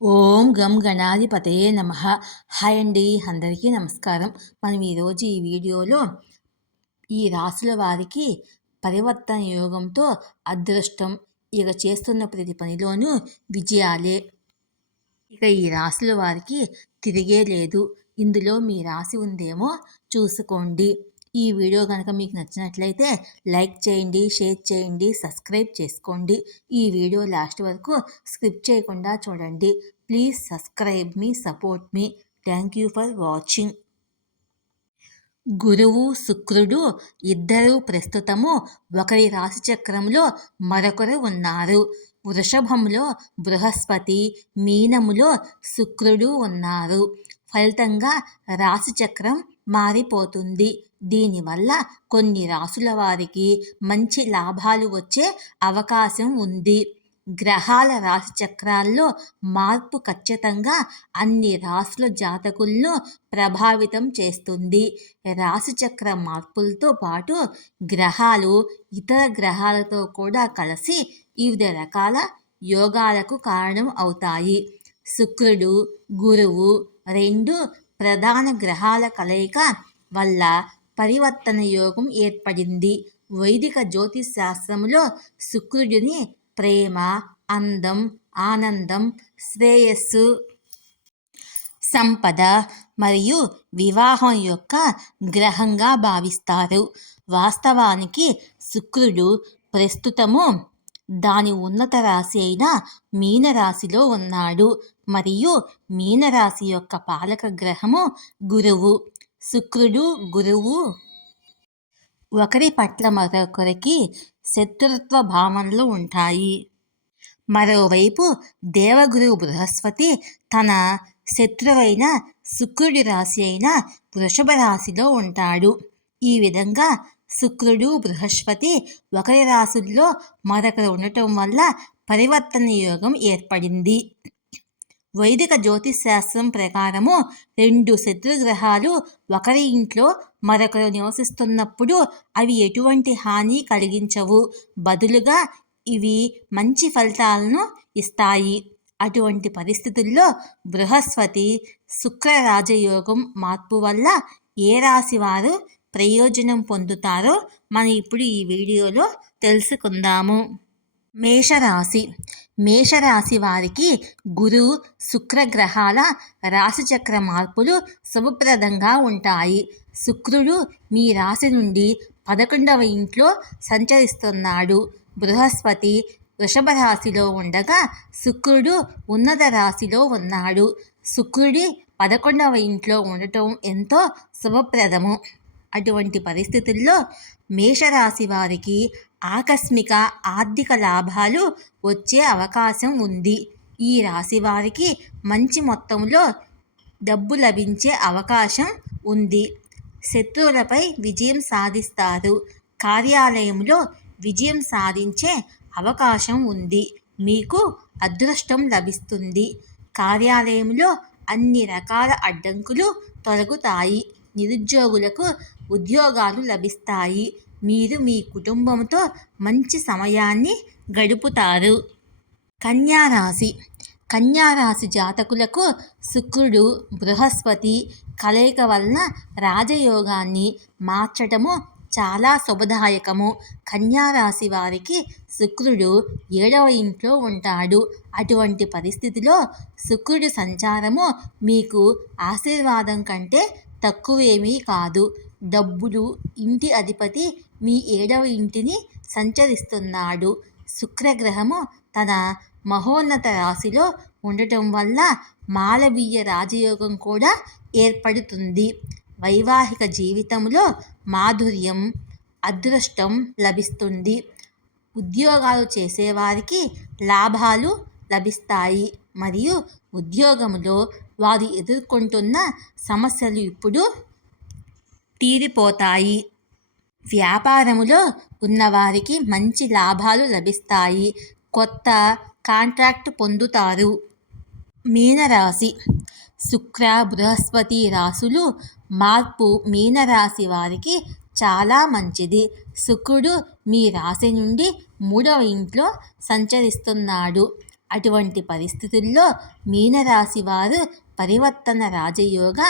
ఓం గం గణాధిపతయే నమః. హాయ్ అండి, అందరికీ నమస్కారం. మనం ఈరోజు ఈ వీడియోలో ఈ రాసుల వారికి పరివర్తన యోగంతో అదృష్టం, ఇక చేస్తున్న ప్రతి పనిలోనూ విజయాలే. ఇక ఈ రాసుల వారికి తిరిగే లేదు. ఇందులో మీ రాశి ఉందేమో చూసుకోండి. ఈ వీడియో కనుక మీకు నచ్చినట్లయితే లైక్ చేయండి, షేర్ చేయండి, సబ్స్క్రైబ్ చేసుకోండి. ఈ వీడియో లాస్ట్ వరకు స్కిప్ చేయకుండా చూడండి. Please subscribe me, support me. Thank you for watching. గురువు, శుక్రుడు ఇద్దరూ ప్రస్తుతము ఒకరి రాశి చక్రంలో మరొకరు ఉన్నారు. వృషభంలో బృహస్పతి, మీనములో శుక్రుడు ఉన్నారు. ఫలితంగా రాశి చక్రం మారిపోతుంది. దీనివల్ల కొన్ని రాసుల వారికి మంచి లాభాలు వచ్చే అవకాశం ఉంది. గ్రహాల రాశి చక్రాల్లో మార్పు ఖచ్చితంగా అన్ని రాసుల జాతకులను ప్రభావితం చేస్తుంది. రాశి చక్ర మార్పులతో పాటు గ్రహాలు ఇతర గ్రహాలతో కూడా కలిసి వివిధ రకాల యోగాలకు కారణం అవుతాయి. శుక్రుడు, గురువు రెండు ప్రధాన గ్రహాల కలయిక వల్ల పరివర్తన యోగం ఏర్పడింది. వైదిక జ్యోతిష్ శాస్త్రంలో శుక్రుడిని ప్రేమ, అందం, ఆనందం, శ్రేయస్సు, సంపద మరియు వివాహం యొక్క గ్రహంగా భావిస్తారు. వాస్తవానికి శుక్రుడు ప్రస్తుతము దాని ఉన్నత రాశి అయిన మీనరాశిలో ఉన్నాడు మరియు మీనరాశి యొక్క పాలక గ్రహము గురువు. శుక్రుడు, గురువు ఒకరి పట్ల మరొకరికి శత్రుత్వ భావనలు ఉంటాయి. మరోవైపు దేవగురువు బృహస్పతి తన శత్రువైన శుక్రుడి రాశి అయిన వృషభ రాశిలో ఉంటాడు. ఈ విధంగా శుక్రుడు, బృహస్పతి ఒకరి రాశుల్లో మరొకరు ఉండటం వల్ల పరివర్తన యోగం ఏర్పడింది. వైదిక జ్యోతిష్ శాస్త్రం ప్రకారము రెండు శత్రుగ్రహాలు ఒకరి ఇంట్లో మరొకరు నివసిస్తున్నప్పుడు అవి ఎటువంటి హాని కలిగించవు. బదులుగా ఇవి మంచి ఫలితాలను ఇస్తాయి. అటువంటి పరిస్థితుల్లో బృహస్పతి శుక్ర రాజయోగం మార్పు వల్ల ఏ రాశి వారు ప్రయోజనం పొందుతారో మనం ఇప్పుడు ఈ వీడియోలో తెలుసుకుందాము. మేషరాశి. మేషరాశి వారికి గురు, శుక్రగ్రహాల రాశిచక్ర మార్పులు శుభప్రదంగా ఉంటాయి. శుక్రుడు మీ రాశి నుండి 11వ ఇంట్లో సంచరిస్తున్నాడు. బృహస్పతి వృషభ రాశిలో ఉండగా శుక్రుడు ఉన్నత రాశిలో ఉన్నాడు. శుక్రుడి 11వ ఇంట్లో ఉండటం ఎంతో శుభప్రదము. అటువంటి పరిస్థితుల్లో మేషరాశి వారికి ఆకస్మిక ఆర్థిక లాభాలు వచ్చే అవకాశం ఉంది. ఈ రాశి వారికి మంచి మొత్తంలో డబ్బు లభించే అవకాశం ఉంది. శత్రువులపై విజయం సాధిస్తారు. కార్యాలయంలో విజయం సాధించే అవకాశం ఉంది. మీకు అదృష్టం లభిస్తుంది. కార్యాలయంలో అన్ని రకాల అడ్డంకులు తొలగుతాయి. నిరుద్యోగులకు ఉద్యోగాలు లభిస్తాయి. మీరు మీ కుటుంబంతో మంచి సమయాన్ని గడుపుతారు. కన్యారాశి. కన్యారాశి జాతకులకు శుక్రుడు, బృహస్పతి కలయిక వలన రాజయోగాన్ని మార్చటము చాలా శుభదాయకము. కన్యారాశి వారికి శుక్రుడు 7వ ఇంట్లో ఉంటాడు. అటువంటి పరిస్థితిలో శుక్రుడి సంచారము మీకు ఆశీర్వాదం కంటే తక్కువేమీ కాదు. డబ్బులు, ఇంటి అధిపతి మీ 7వ ఇంటిని సంచరిస్తున్నాడు. శుక్రగ్రహము తన మహోన్నత రాశిలో ఉండటం వల్ల మాలవీయ రాజయోగం కూడా ఏర్పడుతుంది. వైవాహిక జీవితంలో మాధుర్యం, అదృష్టం లభిస్తుంది. ఉద్యోగాలు చేసేవారికి లాభాలు లభిస్తాయి మరియు ఉద్యోగంలో వారు ఎదుర్కొంటున్న సమస్యలు ఇప్పుడు తీరిపోతాయి. వ్యాపారములో ఉన్నవారికి మంచి లాభాలు లభిస్తాయి. కొత్త కాంట్రాక్ట్ పొందుతారు. మీనరాశి. శుక్ర, బృహస్పతి రాశులు మార్పు మీనరాశి వారికి చాలా మంచిది. శుక్రుడు మీ రాశి నుండి 3వ ఇంట్లో సంచరిస్తున్నాడు. అటువంటి పరిస్థితుల్లో మీనరాశి వారు పరివర్తన రాజయోగ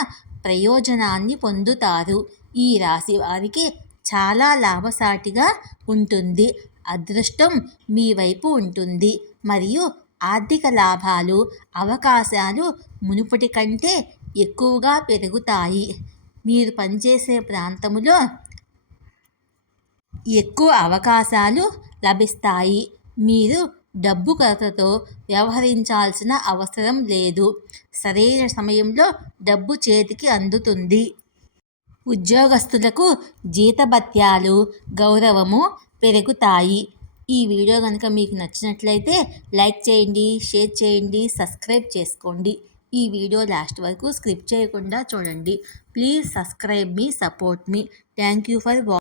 ప్రయోజనాన్ని పొందుతారు. ఈ రాశి వారికి చాలా లాభసాటిగా ఉంటుంది. అదృష్టం మీ వైపు ఉంటుంది మరియు ఆర్థిక లాభాలు అవకాశాలు మునుపటి కంటే ఎక్కువగా పెరుగుతాయి. మీరు పనిచేసే ప్రాంతంలో ఎక్కువ అవకాశాలు లభిస్తాయి. మీరు డబ్బు కొరతతో వ్యవహరించాల్సిన అవసరం లేదు. సరైన సమయంలో డబ్బు చేతికి అందుతుంది. ఉద్యోగస్తులకు జీతభత్యాలు గౌరవము పెరుగుతాయి. ఈ వీడియో కనుక మీకు నచ్చినట్లయితే లైక్ చేయండి, షేర్ చేయండి, సబ్స్క్రైబ్ చేసుకోండి. ఈ వీడియో లాస్ట్ వరకు స్కిప్ చేయకుండా చూడండి. Please subscribe me, support me. Thank you for watching.